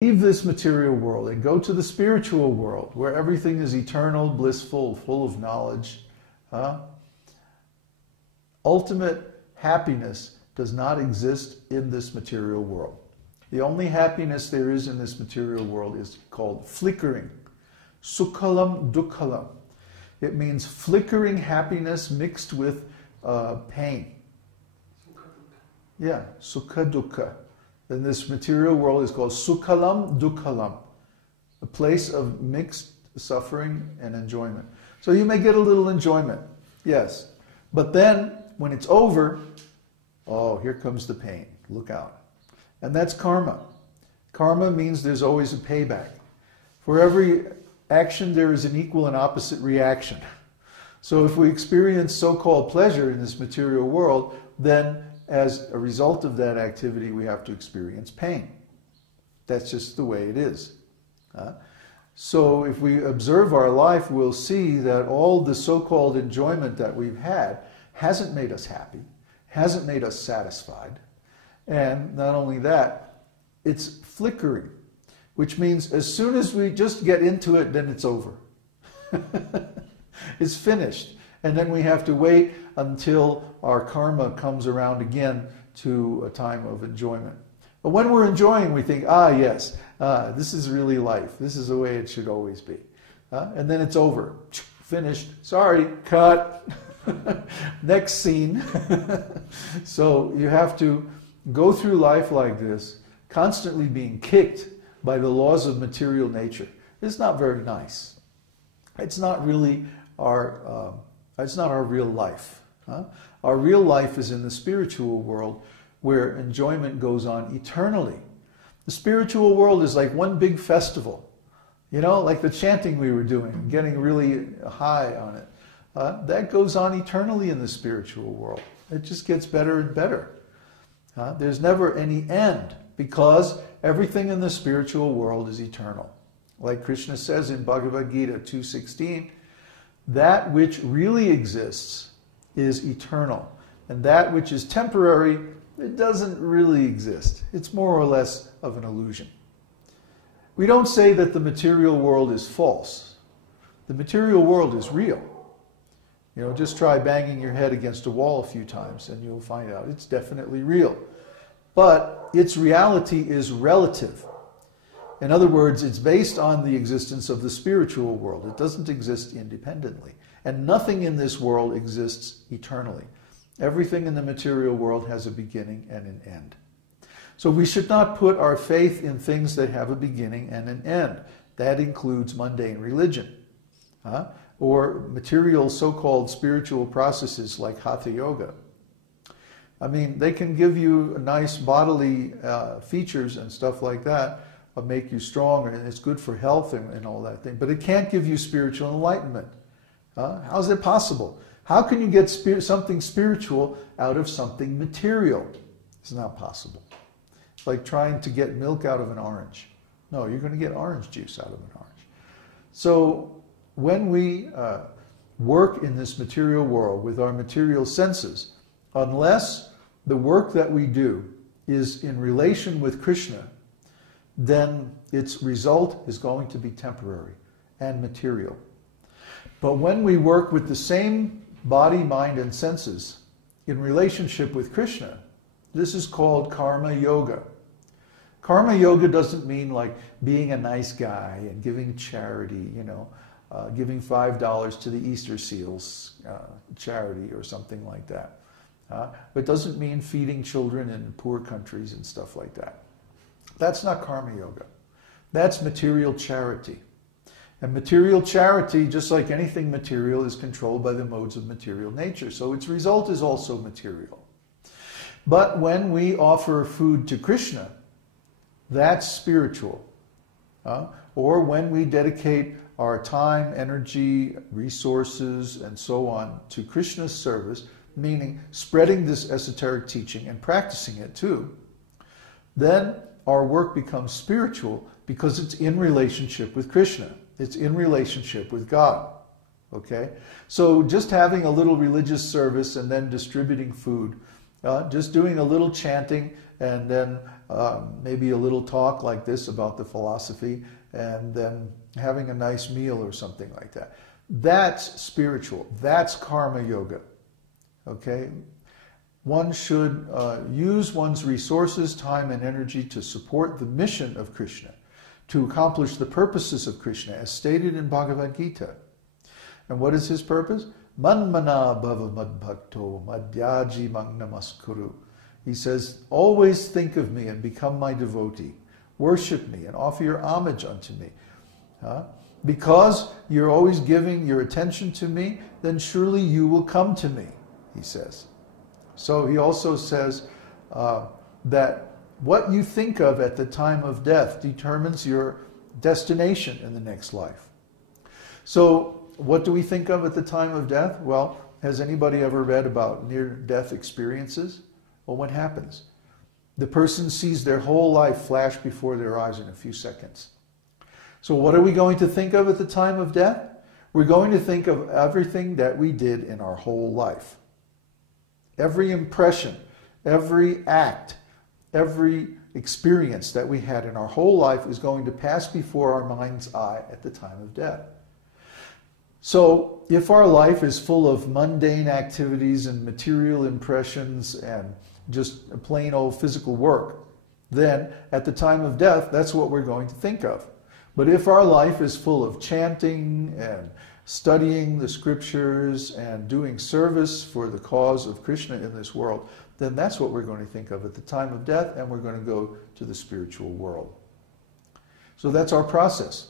leave this material world and go to the spiritual world where everything is eternal, blissful, full of knowledge, ultimate happiness does not exist in this material world. The only happiness there is in this material world is called flickering. Sukhalam dukkhalam. It means flickering happiness mixed with pain. Yeah, sukha dukkha. Then this material world is called sukhalam dukkhalam, a place of mixed suffering and enjoyment. So you may get a little enjoyment, yes. But then, when it's over, oh, here comes the pain. Look out. And that's karma. Karma means there's always a payback. For every action, there is an equal and opposite reaction. So if we experience so-called pleasure in this material world, then as a result of that activity, we have to experience pain. That's just the way it is. So if we observe our life, we'll see that all the so-called enjoyment that we've had hasn't made us happy, hasn't made us satisfied. And not only that, it's flickering, which means as soon as we just get into it, then it's over. It's finished. And then we have to wait until our karma comes around again to a time of enjoyment. But when we're enjoying, we think, yes, this is really life. This is the way it should always be. And then it's over. Finished. Sorry, cut. Next scene. So you have to go through life like this, constantly being kicked by the laws of material nature. It's not very nice. It's not really it's not our real life. Our real life is in the spiritual world where enjoyment goes on eternally. The spiritual world is like one big festival. You know, like the chanting we were doing, getting really high on it. That goes on eternally in the spiritual world. It just gets better and better. There's never any end because everything in the spiritual world is eternal. Like Krishna says in Bhagavad Gita 2:16, that which really exists is eternal. And that which is temporary, it doesn't really exist. It's more or less of an illusion. We don't say that the material world is false. The material world is real. You know, just try banging your head against a wall a few times and you'll find out it's definitely real. But its reality is relative. In other words, it's based on the existence of the spiritual world. It doesn't exist independently. And nothing in this world exists eternally. Everything in the material world has a beginning and an end. So we should not put our faith in things that have a beginning and an end. That includes mundane religion. Or material so-called spiritual processes like Hatha Yoga. I mean, they can give you nice bodily features and stuff like that, make you stronger, and it's good for health and all that thing, but it can't give you spiritual enlightenment. How is it possible? How can you get something spiritual out of something material? It's not possible. It's like trying to get milk out of an orange. No, you're going to get orange juice out of an orange. So when we work in this material world with our material senses, unless the work that we do is in relation with Krishna, then its result is going to be temporary and material. But when we work with the same body, mind, and senses in relationship with Krishna, this is called karma yoga. Karma yoga doesn't mean like being a nice guy and giving charity, you know, giving $5 to the Easter Seals charity or something like that. It doesn't mean feeding children in poor countries and stuff like that. That's not karma yoga. That's material charity. And material charity, just like anything material, is controlled by the modes of material nature. So its result is also material. But when we offer food to Krishna, that's spiritual. Or when we dedicate our time, energy, resources, and so on to Krishna's service, meaning spreading this esoteric teaching and practicing it too, then our work becomes spiritual because it's in relationship with Krishna. It's in relationship with God. Okay? So just having a little religious service and then distributing food, just doing a little chanting and then maybe a little talk like this about the philosophy, and then having a nice meal or something like that. That's spiritual. That's karma yoga. Okay? One should use one's resources, time, and energy to support the mission of Krishna, to accomplish the purposes of Krishna, as stated in Bhagavad Gita. And what is his purpose? Manmana bhava madbhakto madhyaji mang namaskuru. He says, always think of me and become my devotee. Worship me and offer your homage unto me. Because you're always giving your attention to me, then surely you will come to me, he says. So he also says that what you think of at the time of death determines your destination in the next life. So what do we think of at the time of death? Well, has anybody ever read about near-death experiences? Well, what happens? The person sees their whole life flash before their eyes in a few seconds. So what are we going to think of at the time of death? We're going to think of everything that we did in our whole life. Every impression, every act, every experience that we had in our whole life is going to pass before our mind's eye at the time of death. So if our life is full of mundane activities and material impressions and just plain old physical work, then at the time of death, that's what we're going to think of. But if our life is full of chanting and studying the scriptures and doing service for the cause of Krishna in this world, then that's what we're going to think of at the time of death, and we're going to go to the spiritual world. So that's our process.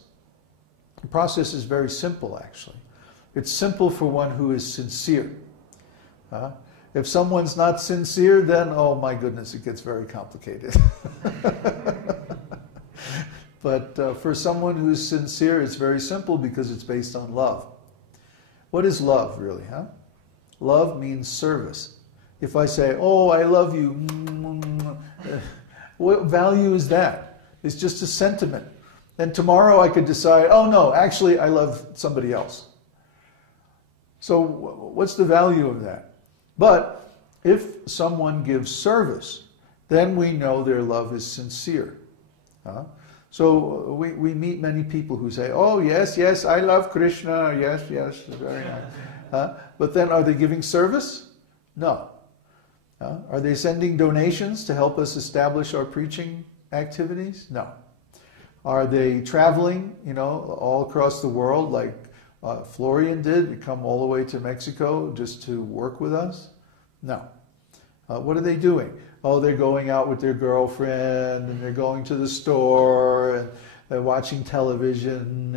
The process is very simple, actually. It's simple for one who is sincere. If someone's not sincere, then, oh my goodness, it gets very complicated. But for someone who's sincere, it's very simple because it's based on love. What is love, really? Love means service. If I say, oh, I love you, what value is that? It's just a sentiment. And tomorrow I could decide, oh no, actually I love somebody else. So what's the value of that? But if someone gives service, then we know their love is sincere. So we meet many people who say, oh yes, yes, I love Krishna, yes, yes, very nice. But then are they giving service? No. Are they sending donations to help us establish our preaching activities? No. Are they traveling, all across the world like Florian did, to come all the way to Mexico just to work with us? No. What are they doing? Oh, they're going out with their girlfriend, and they're going to the store, and they're watching television,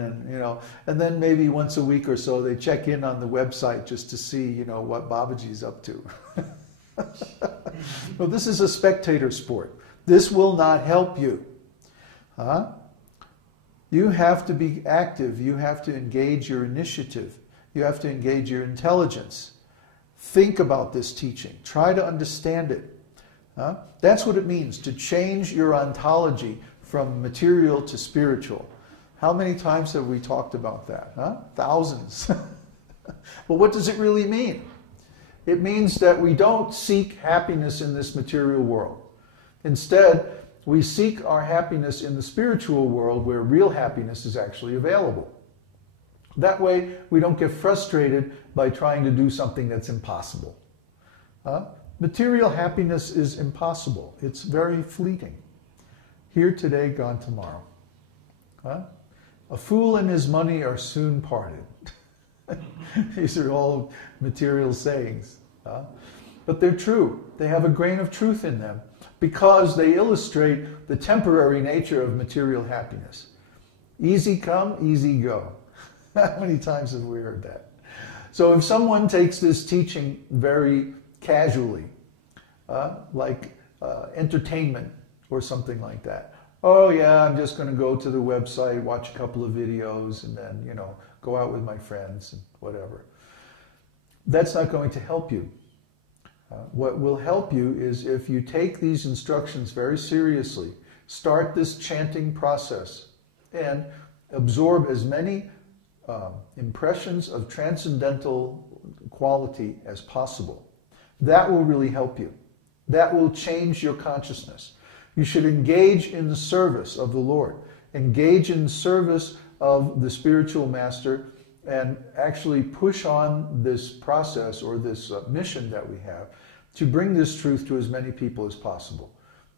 and then maybe once a week or so they check in on the website just to see, what Babaji's up to. Well, this is a spectator sport. This will not help you. You have to be active. You have to engage your initiative. You have to engage your intelligence. Think about this teaching. Try to understand it. That's what it means to change your ontology from material to spiritual. How many times have we talked about that? Thousands. But what does it really mean? It means that we don't seek happiness in this material world. Instead, we seek our happiness in the spiritual world where real happiness is actually available. That way, we don't get frustrated by trying to do something that's impossible. Material happiness is impossible. It's very fleeting. Here today, gone tomorrow. A fool and his money are soon parted. These are all material sayings. But they're true. They have a grain of truth in them because they illustrate the temporary nature of material happiness. Easy come, easy go. How many times have we heard that? So if someone takes this teaching very casually, like entertainment or something like that. Oh yeah, I'm just going to go to the website, watch a couple of videos, and then, go out with my friends and whatever. That's not going to help you. What will help you is if you take these instructions very seriously, start this chanting process, and absorb as many impressions of transcendental quality as possible. That will really help you. That will change your consciousness. You should engage in the service of the Lord. Engage in service of the spiritual master and actually push on this process or this mission that we have to bring this truth to as many people as possible.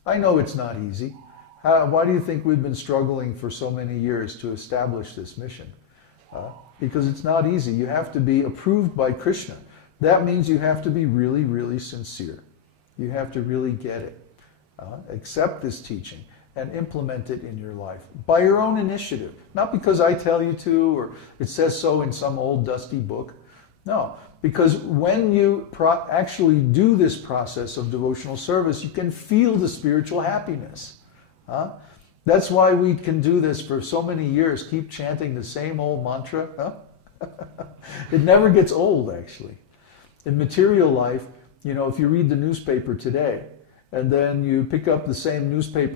I know it's not easy. Why do you think we've been struggling for so many years to establish this mission? Because it's not easy. You have to be approved by Krishna. That means you have to be really, really sincere. You have to really get it. Accept this teaching and implement it in your life by your own initiative. Not because I tell you to or it says so in some old dusty book. No, because when you actually do this process of devotional service, you can feel the spiritual happiness. That's why we can do this for so many years, keep chanting the same old mantra. It never gets old, actually. In material life, you know, if you read the newspaper today, and then you pick up the same newspaper